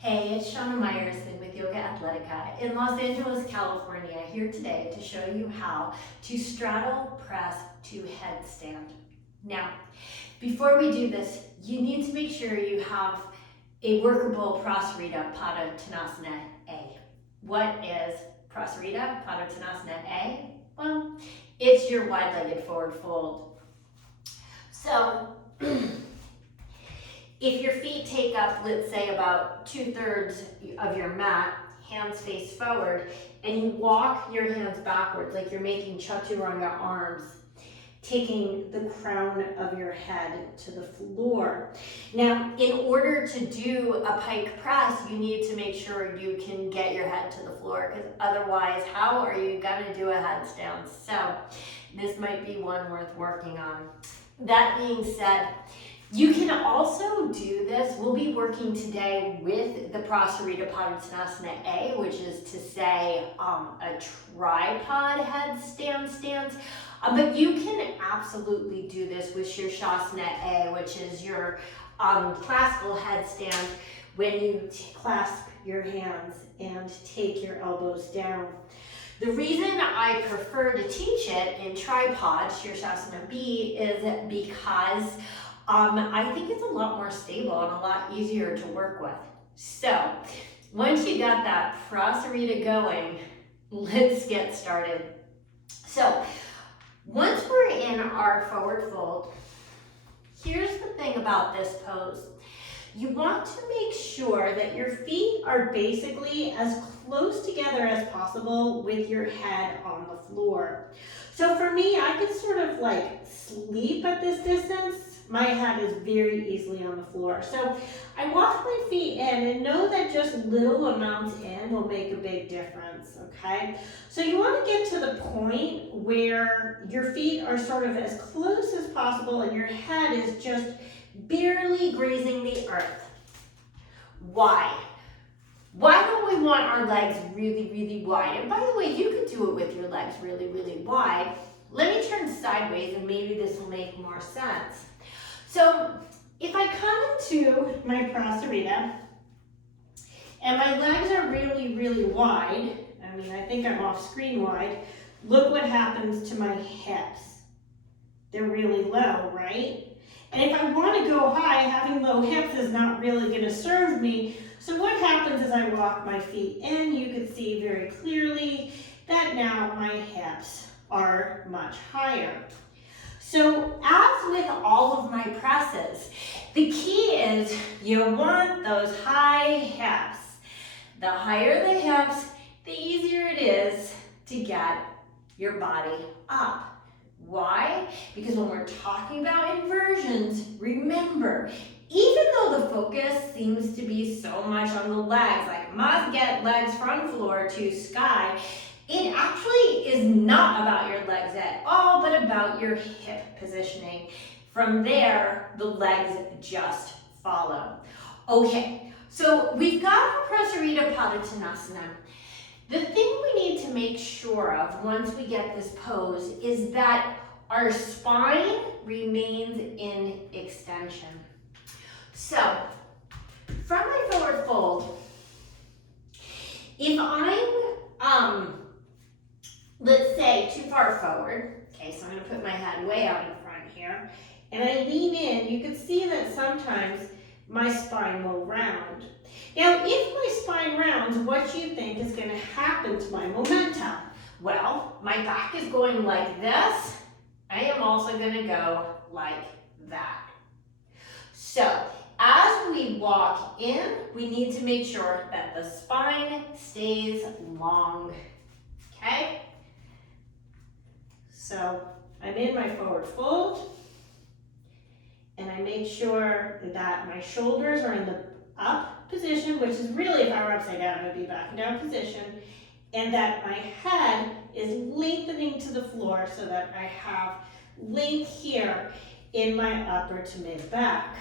Hey, it's Shana Meyerson with YOGAthletica in Los Angeles, California, here today to show you how to straddle press to headstand. Now, before we do this, you need to make sure you have a workable Prasarita Padottanasana A. What is Prasarita Padottanasana A? Well, it's your wide-legged forward fold. So, if your feet take up, let's say, about 2/3 of your mat, hands face forward, and you walk your hands backwards like you're making chaturanga arms, taking the crown of your head to the floor. Now, in order to do a pike press, you need to make sure you can get your head to the floor, because otherwise, how are you gonna do a headstand? So, this might be one worth working on. That being said, you can also do this. We'll be working today with the Prasarita Padottanasana A, which is to say a tripod headstand stance. But you can absolutely do this with Sirsasana A, which is your classical headstand when you clasp your hands and take your elbows down. The reason I prefer to teach it in tripod, Sirsasana B, is because I think it's a lot more stable and a lot easier to work with. So, once you got that Prasarita going, let's get started. So, once we're in our forward fold, here's the thing about this pose. You want to make sure that your feet are basically as close together as possible with your head on the floor. So for me, I could sort of like sleep at this distance. My head is very easily on the floor. So I walk my feet in and know that just little amounts in will make a big difference, okay? So you want to get to the point where your feet are sort of as close as possible and your head is just barely grazing the earth. Why? Why don't we want our legs really, really wide? And by the way, you could do it with your legs really, really wide. Let me turn sideways and maybe this will make more sense. So if I come into my Prasarita and my legs are really, really wide, I mean, I think I'm off screen wide, look what happens to my hips. They're really low, right? And if I want to go high, having low hips is not really going to serve me. So what happens is I walk my feet in. You can see very clearly that now my hips are much higher. So as with all of my presses, the key is you want those high hips. The higher the hips, the easier it is to get your body up. Why? Because when we're talking about inversions, remember, even though the focus seems to be so much on the legs, like must get legs from floor to sky, it actually is not about your legs at all, but about your hip positioning. From there, the legs just follow. Okay, so we've got our Prasarita Padottanasana. The thing we need to make sure of once we get this pose is that our spine remains in extension. So, from my forward fold, if I'm, let's say, too far forward, okay, so I'm going to put my head way out in front here, and I lean in, you can see that sometimes my spine will round. Now, if my spine rounds, what do you think is going to happen to my momentum? Well, my back is going like this. I am also going to go like that. So, as we walk in, we need to make sure that the spine stays long, okay? So, I'm in my forward fold, and I make sure that my shoulders are in the up position, which is really, if I were upside down, it would be back down position, and that my head is lengthening to the floor so that I have length here in my upper to mid back.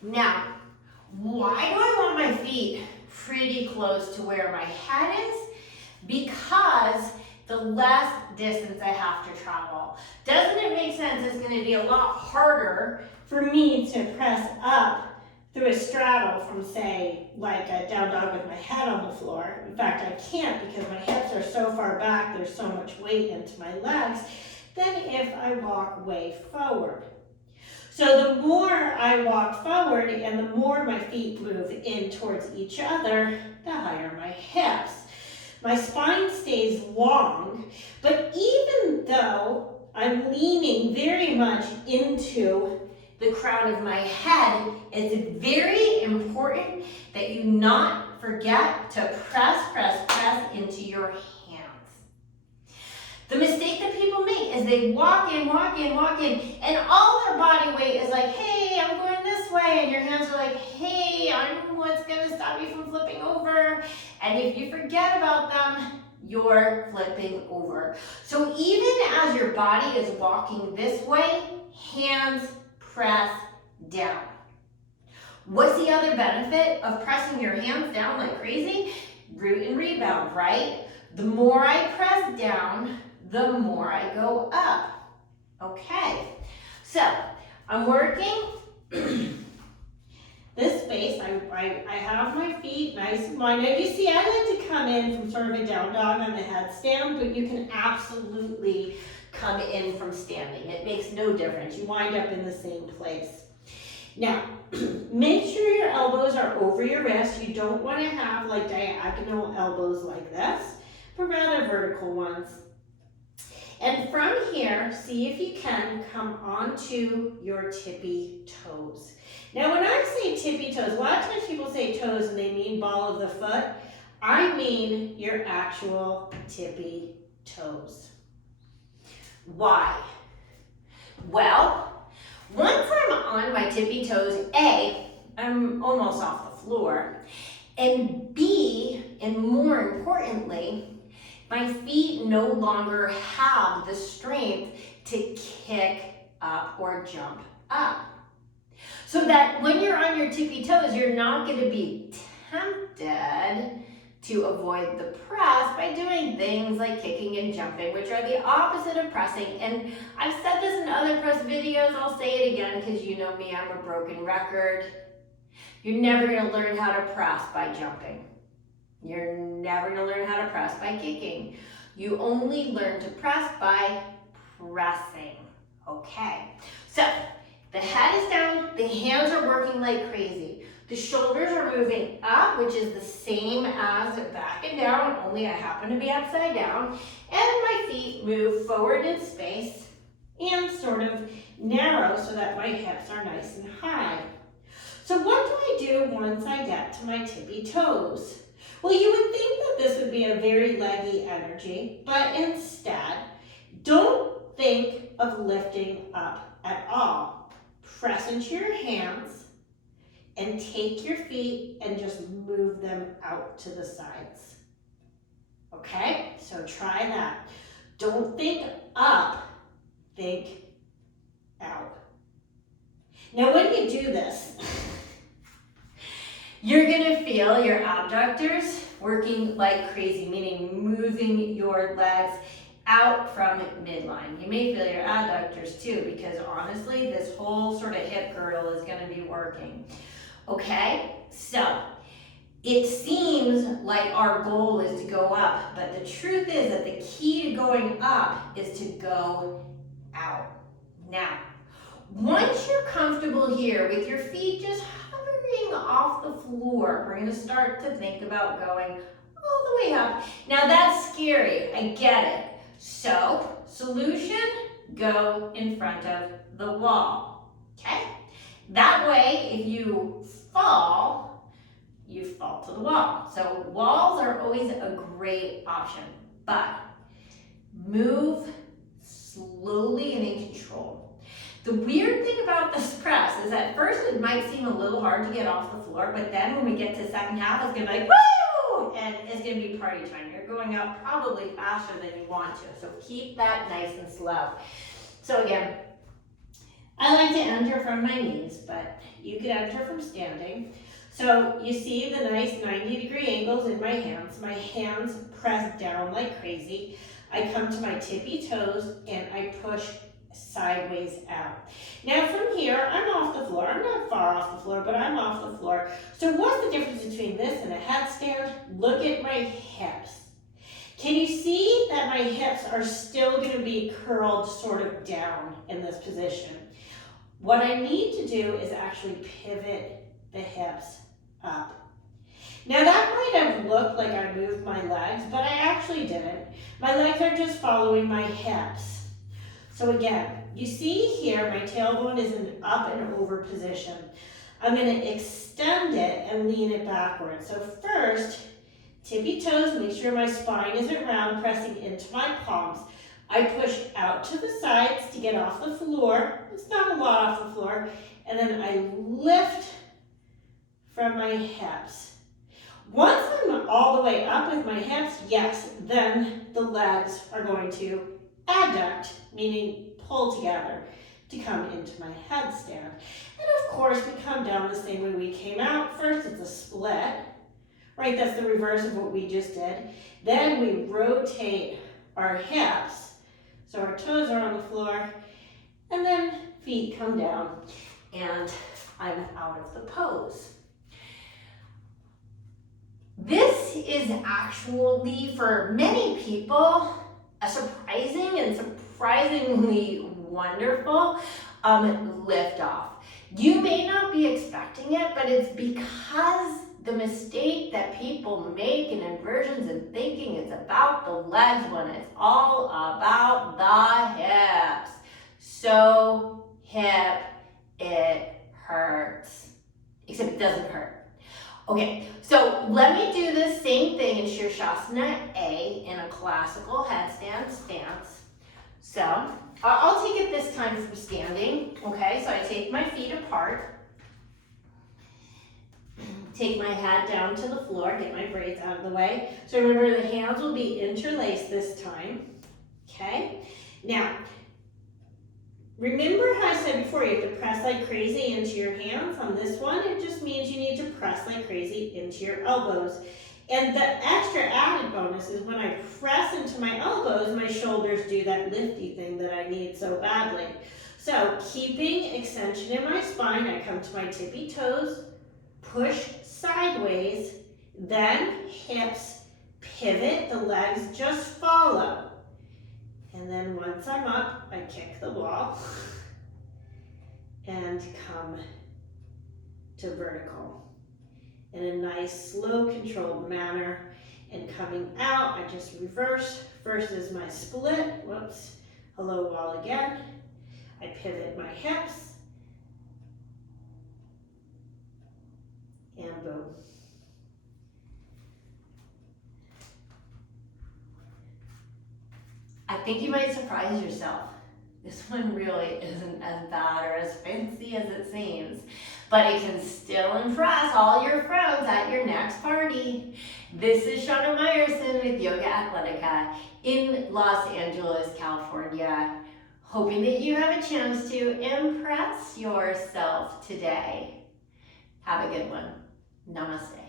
Now, why do I want my feet pretty close to where my head is? Because the less distance I have to travel. Doesn't it make sense? It's going to be a lot harder for me to press up through a straddle from, say, like a down dog with my head on the floor. In fact, I can't because my hips are so far back, there's so much weight into my legs, than if I walk way forward. So the more I walk forward and the more my feet move in towards each other, the higher my hips. My spine stays long, but even though I'm leaning very much into the crown of my head, it's very important that you not forget to press into your hands. The mistake that people make is they walk in, and all their body weight is like, hey, I'm going this way, and your hands are like, hey, I'm what's gonna stop you from flipping over. And if you forget about them, you're flipping over. So even as your body is walking this way, hands press down. What's the other benefit of pressing your hands down like crazy? Root and rebound, right? The more I press down, the more I go up. Okay, so I'm working this space. I have my feet nice and wide. Now you see, I like to come in from sort of a down dog on the headstand, but you can absolutely come in from standing. It makes no difference. You wind up in the same place. Now, make sure your elbows are over your wrists. You don't want to have like diagonal elbows like this, but rather vertical ones. And from here, see if you can come onto your tippy toes. Now, when I say tippy toes, a lot of times people say toes and they mean ball of the foot. I mean your actual tippy toes. Why? Well, once I'm on my tippy toes, A, I'm almost off the floor, and B, and more importantly, my feet no longer have the strength to kick up or jump up. So that when you're on your tippy toes, you're not going to be tempted to avoid the press by doing things like kicking and jumping, which are the opposite of pressing. And I've said this in other press videos, I'll say it again because you know me, I'm a broken record. You're never going to learn how to press by jumping. You're never going to learn how to press by kicking. You only learn to press by pressing. Okay, so the head is down, the hands are working like crazy. The shoulders are moving up, which is the same as back and down, only I happen to be upside down. And my feet move forward in space and sort of narrow so that my hips are nice and high. So what do I do once I get to my tippy toes? Well, you would think that this would be a very leggy energy, but instead, don't think of lifting up at all. Press into your hands and take your feet and just move them out to the sides. Okay, so try that. Don't think up, think out. Now when you do this, you're gonna feel your abductors working like crazy, meaning moving your legs out from midline. You may feel your adductors too, because honestly, this whole sort of hip girdle is gonna be working. Okay, so it seems like our goal is to go up, but the truth is that the key to going up is to go out. Now, once you're comfortable here with your feet just hovering off the floor, we're gonna start to think about going all the way up. Now that's scary, I get it. So, solution, go in front of the wall, okay? That way, if you fall to the wall. So walls are always a great option, but move slowly and in control. The weird thing about this press is at first it might seem a little hard to get off the floor, but then when we get to the second half, it's gonna be like, woo! And it's gonna be party time. You're going up probably faster than you want to, so keep that nice and slow. So again, I like to enter from my knees, but you could enter from standing. So you see the nice 90-degree angles in my hands. My hands press down like crazy. I come to my tippy toes and I push sideways out. Now from here, I'm off the floor. I'm not far off the floor, but I'm off the floor. So what's the difference between this and a headstand? Look at my hips. Can you see that my hips are still going to be curled sort of down in this position? What I need to do is actually pivot the hips up. Now that might have looked like I moved my legs, but I actually didn't. My legs are just following my hips. So again, you see here my tailbone is in up and over position. I'm going to extend it and lean it backwards. So first, tippy toes, make sure my spine isn't round, pressing into my palms. I push out to the sides to get off the floor. It's not a lot off the floor. And then I lift from my hips. Once I'm all the way up with my hips, yes, then the legs are going to adduct, meaning pull together to come into my headstand. And of course, we come down the same way we came out. First, it's a split, right? That's the reverse of what we just did. Then we rotate our hips, so our toes are on the floor, and then feet come down, and I'm out of the pose. This is actually, for many people, a surprising and surprisingly wonderful lift off. You may not be expecting it, but it's because the mistake that people make in inversions and thinking it's about the legs when it's all about the hips. So hip, it hurts. Except it doesn't hurt. Okay, so let me do the same thing in Sirsasana A in a classical headstand stance. So I'll take it this time from standing. Okay, so I take my feet apart, take my head down to the floor, get my braids out of the way. So remember, the hands will be interlaced this time. Okay, now remember how I said before, you have to press like crazy into your hands. On this one, it just means you need to press like crazy into your elbows. And the extra added bonus is when I press into my elbows, my shoulders do that lifty thing that I need so badly. So keeping extension in my spine, I come to my tippy toes, push sideways, then hips pivot, the legs just follow. And then once I'm up, I kick the wall and come to vertical in a nice, slow, controlled manner. And coming out, I just reverse. First is my split. Whoops. Hello, wall again. I pivot my hips. And boom. I think you might surprise yourself. This one really isn't as bad or as fancy as it seems, but it can still impress all your friends at your next party. This is Shana Meyerson with YOGAthletica in Los Angeles, California, hoping that you have a chance to impress yourself today. Have a good one. Namaste.